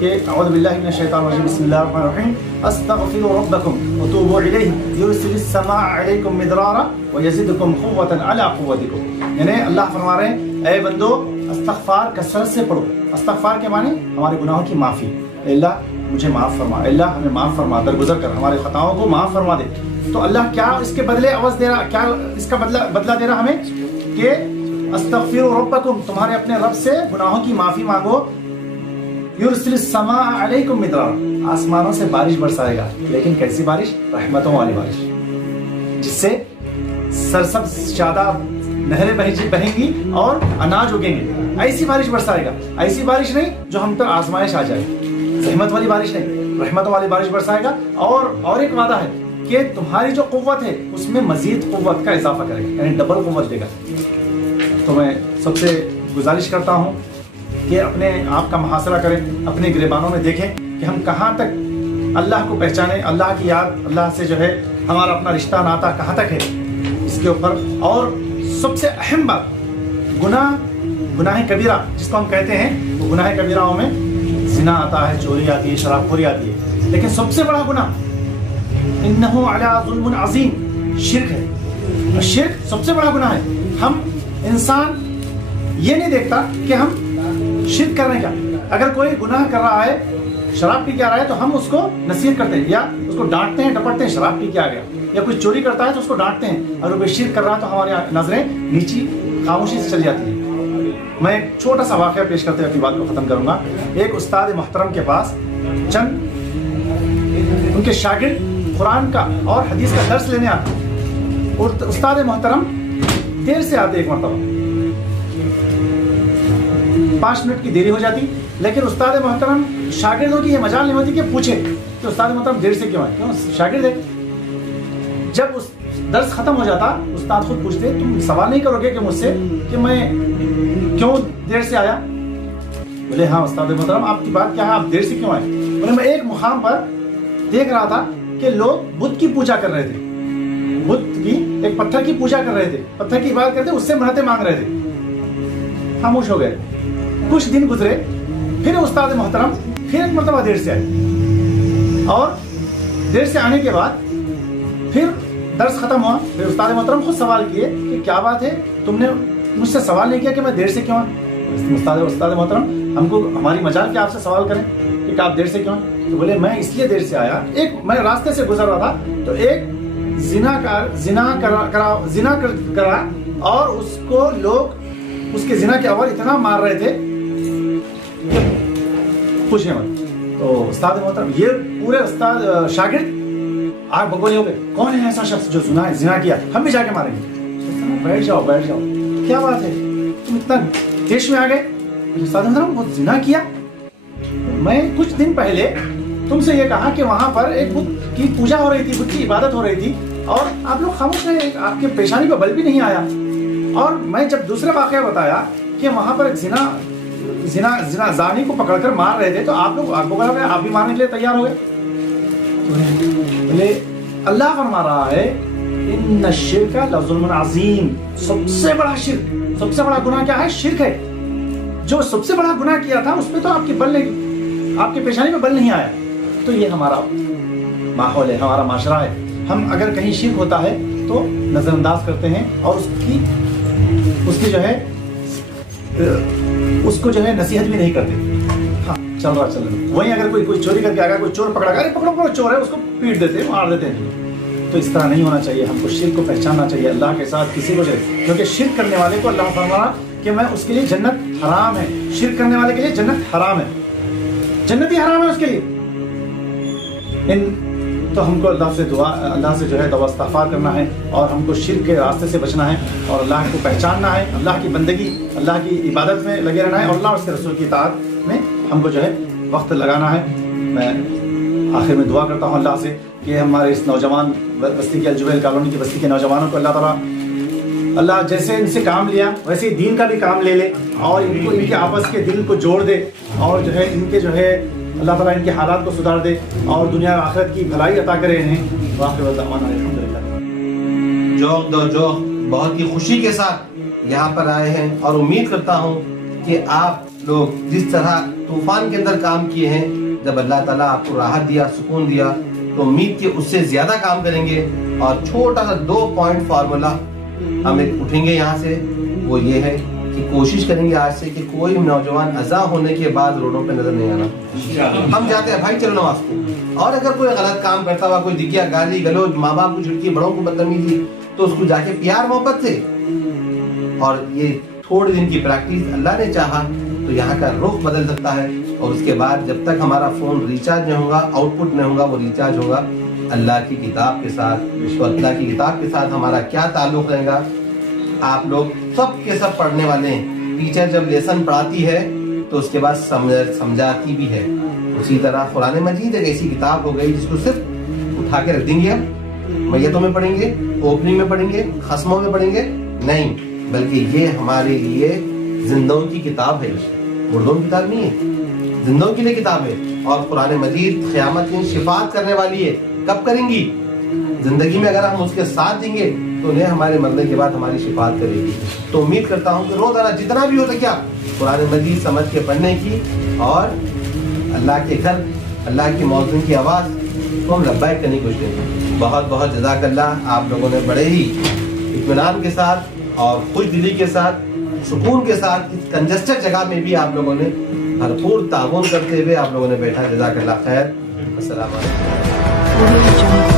کہ اعوذ باللہ من الشیطان الرجیم بسم اللہ الرحمن الرحیم استغفروا ربکم وتوبوا الیہ یرسل السماء علیکم مدرارا ویزدکم قوة علی قوتکم. یعنی اللہ فرما رہے ہیں اے بندو استغفار کثرت سے پڑھو. استغفار کے معنی ہمارے گناہوں کی معافی. اللہ مجھے معاف فرما, اللہ ہمیں معاف فرما, درگزر کر ہمارے خطاؤں کو معاف فرما دے. تو اللہ کیا اس کے بدلے عوض دے رہا, کیا اس کا بدلہ دے رہا ہمیں کہ استغفروا ربکم, تمہارے اپنے رب سے گناہوں کی معافی مانگو. یرسل السماء علیکم مدرارا, آسمانوں سے بارش برسائے گا. لیکن کیسی بارش؟ رحمتوں والی بارش, جس سے سرسبز شاداب نہریں بہیں گی اور اناج اگیں گے. ایسی بارش برسائے گا. ایسی بارش نہیں جو ہم پر آزمائش آ جائے. رحمت والی بارش نہیں, رحمتوں والی بارش برسائے گا. اور ایک وعدہ ہے کہ تمہاری جو قوت ہے اس میں مزید قوت کا اضافہ کرے گا, یعنی ڈبل قوت دے گا. تو میں سب سے گزارش کرتا ہوں کہ اپنے آپ کا محاصرہ کریں, اپنے گریبانوں میں دیکھیں کہ ہم کہاں تک اللہ کو پہچانیں, اللہ کی یاد, اللہ سے جو ہے ہمارا اپنا رشتہ ناتا کہاں تک ہے اس کے اوپر. اور سب سے اہم بات, گناہ کبیرہ جس کو ہم کہتے ہیں, وہ گناہ کبیرہوں میں زنا آتا ہے, چوری آتی ہے, شراب خوری آتی ہے. لیکن سب سے بڑا گناہ انہ علی ظلم عظیم شرک ہے. شرک سب سے بڑا گناہ ہے. ہم انسان یہ نہیں دیکھتا کہ ہم شرک کر رہے ہیں کیا. اگر کوئی گناہ کر رہا ہے, شراب پی کے آ رہا ہے, تو ہم اس کو نصیحت کرتے ہیں یا اس کو ڈانٹتے ہیں, ڈپٹتے ہیں, شراب پی کے آ گیا. یا کوئی چوری کرتا ہے تو اس کو ڈانٹتے ہیں. اگر کوئی شرک کر رہا ہے تو ہماری نظریں نیچی خاموشی سے چلی جاتی ہیں. میں ایک چھوٹا سا واقعہ پیش کرتے ہوئے اپنی بات کو ختم کروں گا. ایک استاد محترم کے پاس چند ان کے شاگرد قرآن کا اور حدیث کا درس لینے آتے, اور استاد محترم دیر سے آتے. ایک مرتبہ 5 منٹ کی دیری ہو جاتی, لیکن استاد محترم شاگردوں کی یہ مجال نہیں ہوتی کہ پوچھے کہ استاد محترم دیر سے کیوں آئے, کیوں شاگرد ہے. جب اس درس ختم ہو جاتا, استاد خود پوچھتے تم سوال نہیں کرو گے کہ مجھ سے کہ میں کیوں دیر سے آیا؟ بولے ہاں استاد محترم آپ کی بات کیا ہے, آپ دیر سے کیوں آئے؟ بولے میں ایک مقام پر دیکھ رہا تھا کہ لوگ بت کی پوجا کر رہے تھے, بت کی, ایک پتھر کی پوجا کر رہے تھے, پتھر کی عبادت کرتے, اس سے منتیں مانگ رہے تھے. خاموش ہو گئے. کچھ دن گزرے, پھر استاد محترم پھر ایک مرتبہ دیر سے آئے, اور دیر سے آنے کے بعد پھر درس ختم ہوا. پھر استاد محترم خود سوال کیے کہ کیا بات ہے, تم نے مجھ سے سوال نہیں کیا کہ میں دیر سے کیوں آیا؟ استاد محترم ہم کو ہماری مجال کہ آپ سے سوال کریں کہ آپ دیر سے کیوں آئے؟ تو بولے میں اس لیے دیر سے آیا, میں راستے سے گزر رہا تھا تو ایک زنا کرا اور اس کو لوگ اس کے زنا کے اول اتنا مار رہے تھے کہ پوچھیں مت. تو استاد محترم یہ پورے استاد شاگرد آگ بگولے ہو گئے, کون ہے ایسا شخص جو زنا کیا, ہم بھی جا کے ماریں گے. بیٹھ جاؤ, کیا بات ہے, تم اتنا دیش میں آ گئے. استاد محترم وہ زنا کیا, میں کچھ دن پہلے تم سے یہ کہا کہ وہاں پر ایک بت کی پوجا ہو رہی تھی, بت کی عبادت ہو رہی تھی, اور آپ لوگ خاموش رہے, آپ کے پیشانی پہ بل بھی نہیں آیا. اور میں جب دوسرا واقعہ بتایا کہ وہاں پر ایک زانی کو پکڑ کر مار رہے تھے, تو آپ لوگ آپ بھی مارنے کے لیے تیار ہو گئے. بولے اللہ فرما رہا ہے ان الشرک لظلم عظیم, سب سے بڑا شرک, سب سے بڑا گناہ کیا ہے؟ شرک ہے. جو سب سے بڑا گناہ کیا تھا اس پہ تو آپ کے پیشانی میں بل نہیں آیا. تو یہ ہمارا ماحول ہے, ہمارا معاشرہ ہے. ہم اگر کہیں شرک ہوتا ہے تو نظر انداز کرتے ہیں, اور اس کی جو ہے نصیحت بھی نہیں کرتے. ہاں چل رہا. وہیں اگر کوئی چوری کر کے آ گیا, کوئی چور پکڑا گیا, پکڑو چور ہے, اس کو پیٹ دیتے ہیں, مار دیتے ہیں. تو اس طرح نہیں ہونا چاہیے. ہم کو شرک کو پہچاننا چاہیے اللہ کے ساتھ کسی کو چاہیے, کیونکہ شرک کرنے والے کو اللہ فرمایا کہ میں اس کے لیے جنت حرام ہے. شرک کرنے والے کے لیے جنت حرام ہے, جنت ہی حرام ہے اس کے لیے. تو ہم کو اللہ سے جو ہے توبہ استغفار کرنا ہے, اور ہم کو شرک کے راستے سے بچنا ہے, اور اللہ کو پہچاننا ہے, اللہ کی بندگی, اللہ کی عبادت میں لگے رہنا ہے, اور اللہ اور اس کے رسول کی اطاعت میں ہم کو جو ہے وقت لگانا ہے. میں آخر میں دعا کرتا ہوں اللہ سے کہ ہمارے اس نوجوان بستی کے الجبیل کالونی کی بستی کے نوجوانوں کو اللہ تعالیٰ جیسے ان سے کام لیا ویسے ہی دین کا بھی کام لے لے, اور ان کے آپس کے دل کو جوڑ دے, اور جو ہے ان کے جو ہے اللہ تعالیٰ ان کے حالات کو سدھار دے, اور دنیا اور آخرت کی بھلائی عطا کرے انہیں. واقعہ دعوانا الحمدللہ. جو بہت ہی خوشی کے ساتھ یہاں پر آئے ہیں, اور امید کرتا ہوں کہ آپ لوگ جس طرح طوفان کے اندر کام کیے ہیں، جب اللہ تعالیٰ آپ کو راحت دیا، سکون دیا، تو امید کہ اس سے زیادہ کام کریں گے. اور چھوٹا سا 2 پوائنٹ فارمولا ہم ایک اٹھیں گے یہاں سے، وہ یہ ہے کہ کوشش کریں گے آج سے کہ کوئی نوجوان اذاں ہونے کے بعد روڈوں پہ نظر نہیں آنا. ہم جاتے ہیں بھائی چلو نماز کو، اور اگر کوئی غلط کام کرتا ہوا، کوئی دکھیا، گالی گلوچ، ماں باپ کو جھڑکی، بڑوں کو بدتمیزی، تو اس کو جا کے پیار محبت سے. اور یہ تھوڑے دن کی پریکٹس، اللہ نے چاہا تو یہاں کا رخ بدل سکتا ہے. اور اس کے بعد جب تک ہمارا فون ریچارج نہیں ہوگا، آؤٹ پٹ نہیں ہوگا، وہ ریچارج ہوگا اللہ کی کتاب کے ساتھ. تو اللہ کی کتاب کے ساتھ ہمارا کیا تعلق رہے گا؟ آپ لوگ سب کے سب پڑھنے والے ہیں. ٹیچر جب لیسن پڑھاتی ہے تو اس کے بعد سمجھاتی بھی ہے. اسی طرح قرآن مجید ایک ایسی کتاب ہو گئی جس کو صرف اٹھا کے رکھ دیں گے، میتوں میں پڑھیں گے، اوپننگ میں پڑھیں گے، ختموں میں پڑھیں گے، نہیں، بلکہ یہ ہمارے لیے زندوں کی کتاب ہے، مردوں کی کتاب نہیں ہے، زندوں کے لیے کتاب ہے. اور قرآن مجید قیامت میں شفاعت کرنے والی ہے. کب کریں گی؟ زندگی میں اگر ہم اس کے ساتھ دیں گے تو انہیں ہمارے مرنے کے بعد ہماری شفاعت کرے گی. تو امید کرتا ہوں کہ روزانہ جتنا بھی ہو سکے قرآن مجید سمجھ کے پڑھنے کی، اور اللہ کے گھر، اللہ کی موزن کی آواز کو ہم لبیک کرنے کی کوشش کریں. بہت بہت جزاک اللہ. آپ لوگوں نے بڑے ہی اطمینان کے ساتھ اور خوش دلی کے ساتھ، سکون کے ساتھ، اس کنجسٹڈ جگہ میں بھی آپ لوگوں نے بھرپور تعاون کرتے ہوئے آپ لوگوں نے بیٹھا. جزاک اللہ خیر. السلام علیکم.